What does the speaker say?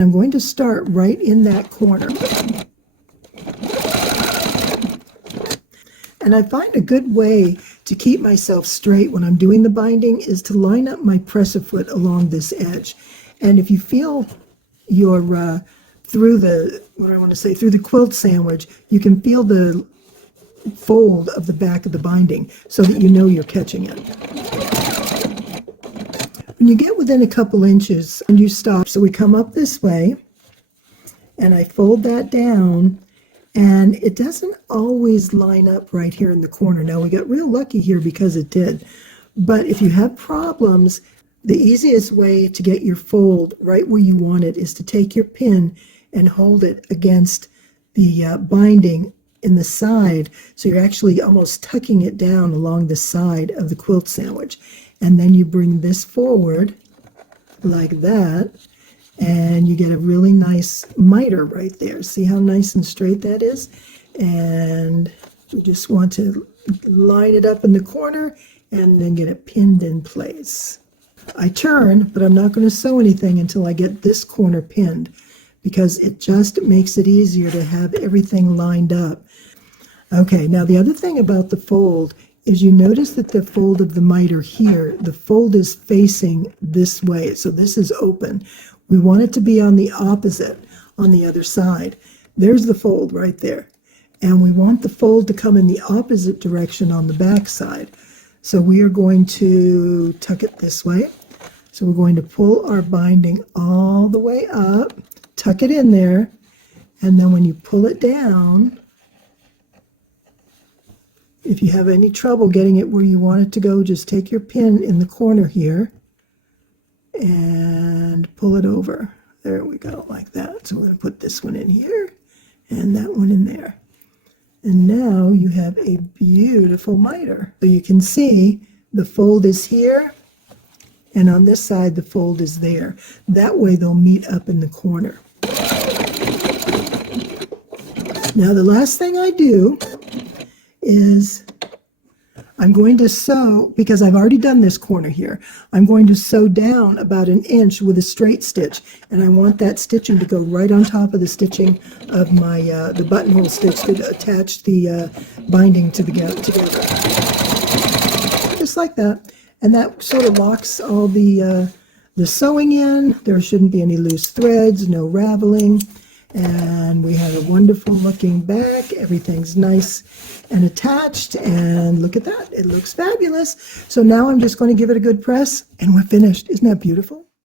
I'm going to start right in that corner. And I find a good way to keep myself straight when I'm doing the binding is to line up my presser foot along this edge. And if you feel your through the quilt sandwich, you can feel the fold of the back of the binding so that you know you're catching it. When you get within a couple inches and you stop, so we come up this way and I fold that down, and it doesn't always line up right here in the corner. Now we got real lucky here because it did, but if you have problems, the easiest way to get your fold right where you want it is to take your pin and hold it against the binding in the side, so you're actually almost tucking it down along the side of the quilt sandwich. And then you bring this forward like that, and you get a really nice miter right there. See how nice and straight that is? And you just want to line it up in the corner and then get it pinned in place. I turn, but I'm not going to sew anything until I get this corner pinned, because it just makes it easier to have everything lined up. Okay, now the other thing about the fold is you notice that the fold of the miter here, the fold is facing this way, so this is open. We want it to be on the opposite, on the other side. There's the fold right there. And we want the fold to come in the opposite direction on the back side. So we are going to tuck it this way. So we're going to pull our binding all the way up, tuck it in there, and then when you pull it down, if you have any trouble getting it where you want it to go, just take your pin in the corner here and pull it over. There we go, like that. So we're going to put this one in here and that one in there. And now you have a beautiful miter. So you can see the fold is here, and on this side the fold is there. That way they'll meet up in the corner. Now the last thing I do is I'm going to sew, because I've already done this corner here, I'm going to sew down about 1 inch with a straight stitch, and I want that stitching to go right on top of the stitching of my the buttonhole stitch to attach the binding together, just like that. And that sort of locks all the sewing in. There shouldn't be any loose threads, no raveling. And we have a wonderful looking back. Everything's nice and attached, and look at that, it looks fabulous. So now I'm just going to give it a good press and we're finished. Isn't that beautiful?